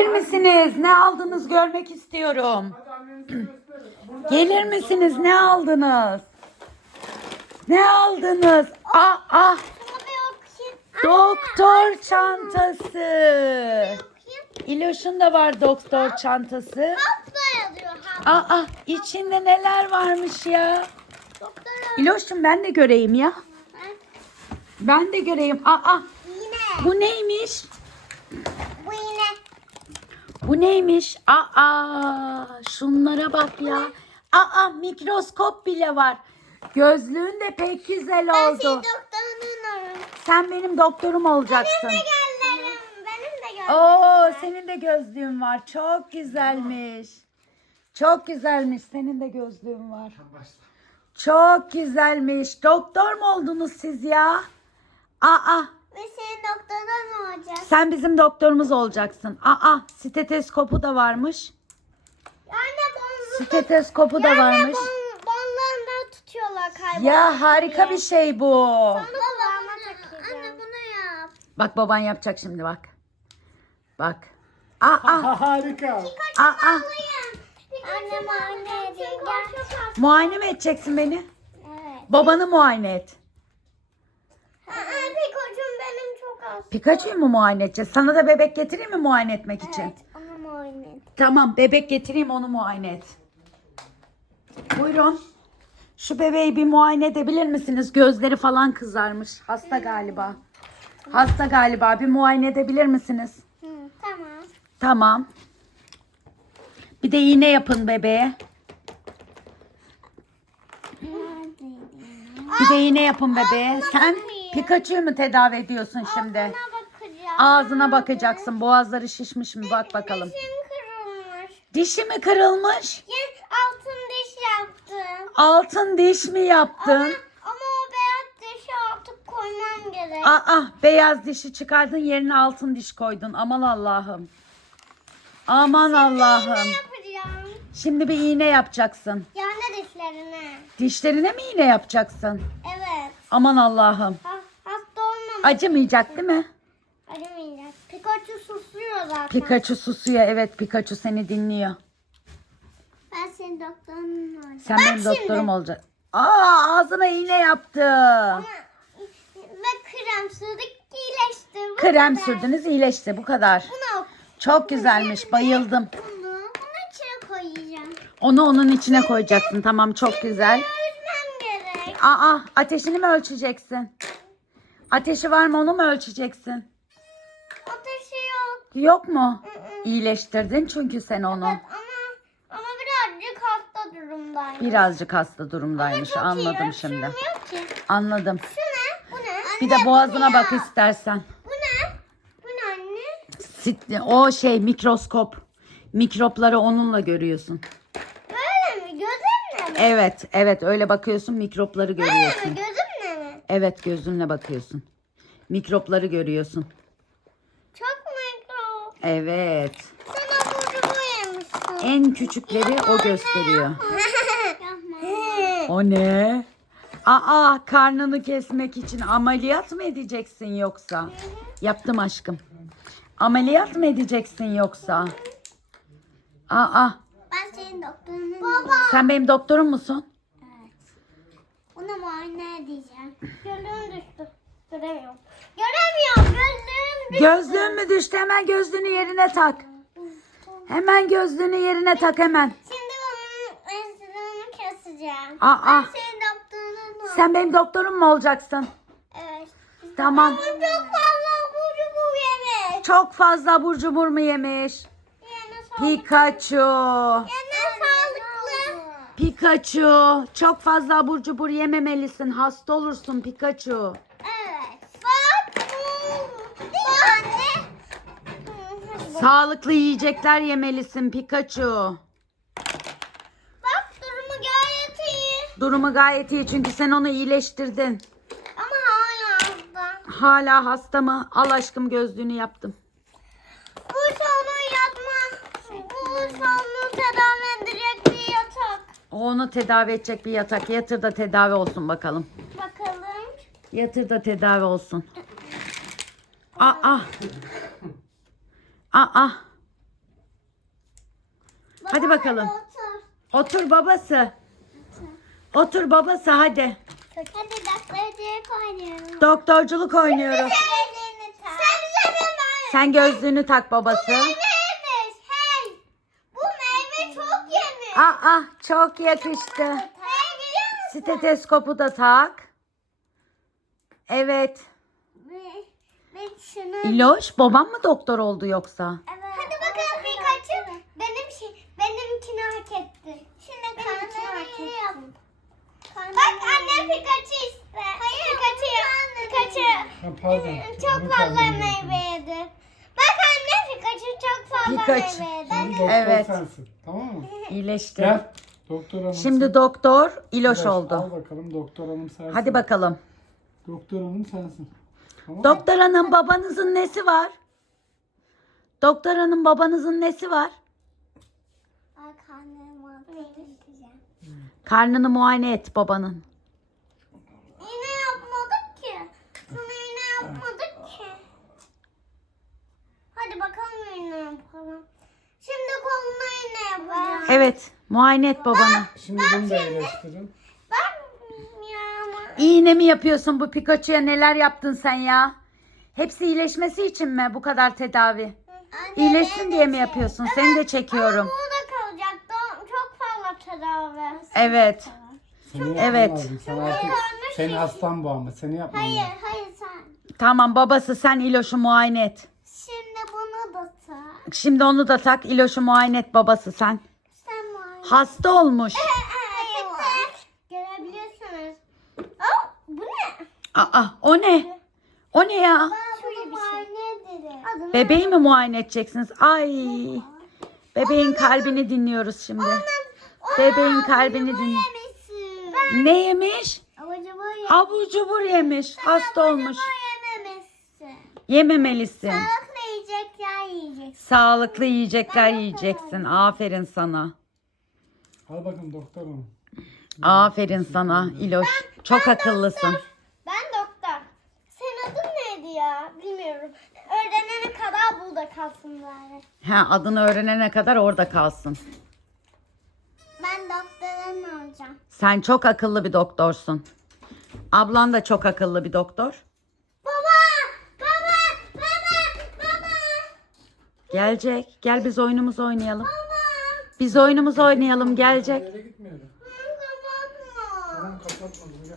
Gelir misiniz? Ne aldınız görmek istiyorum. Gelir misiniz? Ne aldınız? Ne aldınız? Aa, ah, doktor çantası. İloş'un da var doktor çantası. Aa, içinde neler varmış ya? İloş'cum ben de göreyim ya. Ben de göreyim. Aa, bu neymiş? Bu neymiş? Aa, şunlara bak ya. Aa, mikroskop bile var. Gözlüğün de pek güzel Ben oldu. senin doktorunum. Sen benim doktorum olacaksın. Benim de gözlerim. Benim de gözlerim. Oo, senin de gözlüğün var. Çok güzelmiş. Çok güzelmiş. Senin de gözlüğün var. başla. Çok güzelmiş. Doktor mu oldunuz siz ya? Aa, Ve senin doktorun olacak. sen bizim doktorumuz olacaksın. Aa, stetoskopu da varmış. Yani bonzuk. Stetoskopu da varmış. bon, bonlarından tutuyorlar kaybolmuş Ya harika bir şey bu. Baba Anne bunu yap. Bak baban yapacak şimdi bak. Bak. Aa, Harika. aa. Annem anne gel. Muayene mi edeceksin beni? Evet. Babanı muayene et. Aa, Pikachu'm az. Pikachu'yu mu muayene edeceğiz? Sana da bebek getireyim mi muayene etmek için? Evet, onu muayene et. Tamam bebek getireyim onu muayene et. Buyurun. Şu bebeği bir muayene edebilir misiniz? Gözleri falan kızarmış. Hasta galiba. Hasta galiba. Bir muayene edebilir misiniz? Hı, tamam. Tamam. Bir de iğne yapın bebeğe. Bir de iğne yapın bebeğe. Sen Pikachu'yu mu tedavi ediyorsun şimdi? Bakacağım. Ağzına bakacaksın. Boğazları şişmiş mi? Bak bakalım. Dişim kırılmış. Dişi mi kırılmış? Ya, altın diş yaptım. Altın diş mi yaptın? Ama o beyaz dişi artık koymam gerek. Aa, beyaz dişi çıkardın yerine altın diş koydun. Aman Allah'ım. Aman Allah'ım. Şimdi bir iğne yapacaksın. Yani dişlerine. Dişlerine mi iğne yapacaksın? Evet. Aman Allah'ım. Ha, hasta olmamış. Acımayacak değil mi? Acımayacak. Pikachu susuyor zaten. Pikachu susuyor. Evet Pikachu seni dinliyor. Ben senin doktorun olacağım. Sen Bak benim şimdi. doktorum olacaksın. Aa ağzına iğne yaptı. Ve krem sürdük iyileşti. Bu Krem kadar. sürdünüz iyileşti bu kadar. Bunu, Çok güzelmiş bayıldım. bunu bunun içine koyacağım. Onu onun içine koyacaksın. Tamam çok güzel. Aa ateşini mi ölçeceksin? Ateşi var mı onu mu ölçeceksin? Ateşi yok. Yok mu? İyileştirdin çünkü sen onu. Ama ama birazcık hasta durumdayım. Birazcık hasta durumdaymış. Çok iyi, Anladım şimdi. öksürmüyor ki. Anladım. Şu ne? Bu ne? Bir de boğazına bak istersen. Bu ne? Bu ne anne? Sit- O şey mikroskop. Mikropları onunla görüyorsun. Böyle mi? Gözümle mi? Evet, evet öyle bakıyorsun mikropları Böyle görüyorsun. Gözümle mi? Evet gözünle bakıyorsun. Mikropları görüyorsun. Çok mikro. Evet. Sen abur cubur yemişsin. En küçükleri o gösteriyor. O ne? Aa karnını kesmek için ameliyat mı edeceksin yoksa? Yaptım aşkım. Ameliyat mı edeceksin yoksa? Aa Ben senin doktorunum. Baba. sen benim doktorum musun? Evet. Ona muayene edeceğim. Gözlüğüm düştü. Göremiyorum. Göremiyorum. Gözlüğüm düştü. Gözlüğün mü düştü? Hemen gözlüğünü yerine tak. Hemen gözlüğünü yerine tak hemen. Şimdi onun ensirini keseceğim. Aa Ben senin doktorunum. sen benim doktorum mu olacaksın? Evet. Tamam. Ama çok fazla abur cubur yemiş. Çok fazla abur cubur mu yemiş? Yani. Pikachu. Yani. Pikachu. Çok fazla abur cubur yememelisin. Hasta olursun Pikachu. Evet. Bak. Bak anne. Sağlıklı yiyecekler yemelisin Pikachu. Bak durumu gayet iyi. Durumu gayet iyi çünkü sen onu iyileştirdin. Ama hala hasta. Hala hasta mı? Al aşkım gözlüğünü yaptım. Bu sonu yatma. Bu sonu tedavi edecek onu tedavi edecek bir yatak. Yatır da tedavi olsun bakalım. Bakalım. Yatır da tedavi olsun. Aa. Aa. Hadi bakalım. Otur. Otur babası. Otur babası hadi. Hadi doktorculuk oynuyorum. Doktorculuk oynuyoruz. Sen gözlüğünü tak babası. Meyveymiş. Hey. Bu meyve çok yemiş. Aa çok yakıştı. Stetoskopu da tak. Evet. Ben, ben şunu... İloş babam mı doktor oldu yoksa? Evet. Hadi bakalım Pikachu. Benim şey, benimkini hak etti. Şimdi benimkini hak etti. Bak anne Pikachu iste. Hayır Pikachu. Pikachu. Pardon. Çok fazla meyve yedi. Anne Pikachu çok fazla Pikachu. meyve doktor Evet. sensin. Tamam mı? İyileşti. Gel. Doktor hanım. Şimdi sen- doktor İloş Al oldu. bakalım doktor hanım sensin. Hadi bakalım. Doktor hanım sensin. Tamam mı? Doktor hanım babanızın nesi var? Doktor hanım babanızın nesi var? Bak annem atacağım. Karnını muayene et babanın. Yine yapmadık ki. Bunu yine yapmadık ki. Hadi bakalım yine yapalım. Şimdi kolunu yine yapacağım. Evet muayene et babanı. Şimdi bunu da iyileştirin. Ben ya. İğne mi yapıyorsun bu Pikachu'ya neler yaptın sen ya? Hepsi iyileşmesi için mi bu kadar tedavi? Anne, İyileşsin diye mi yapıyorsun? Seni de çekiyorum. Ama bu da kalacak. Çok fazla tedavi. Evet. Seni yapman Evet. lazım. Sen artık karnı senin hastan bu ama seni yapman Hayır, hayır sen. Tamam babası sen İloş'u muayene et. Şimdi bunu da tak. Şimdi onu da tak İloş'u muayene et babası sen. Sen var. Hasta olmuş. Hayır. Görebilirsiniz. Aa, bu ne? Aa o ne? O ne ya? Şöyle bir şey. Bebeği mi muayene edeceksiniz? Ay. Bebeğin kalbini dinliyoruz şimdi. Bebeğin kalbini din. yemişsin. Ben Ne yemiş? Abur cubur yemiş. Hasta olmuş. Yememelisin. Sağlıklı yiyecekler yiyeceksin. Sağlıklı yiyecekler yiyeceksin. Aferin sana. Al bakın doktor hanım. Aferin sana İloş. Çok akıllısın. Ben doktor. Senin adın neydi ya? Bilmiyorum. Öğrenene kadar burada kalsın bari. Ha, adını öğrenene kadar orada kalsın. Ben doktorun olacağım. Sen çok akıllı bir doktorsun. Ablan da çok akıllı bir doktor. Baba! Baba! Baba! Baba! Gelecek. Gel biz oyunumuzu oynayalım. Baba! Biz oyunumuzu oynayalım. Gelecek. Gitmeyelim. Kapatma. Tamam kapatmadım gel.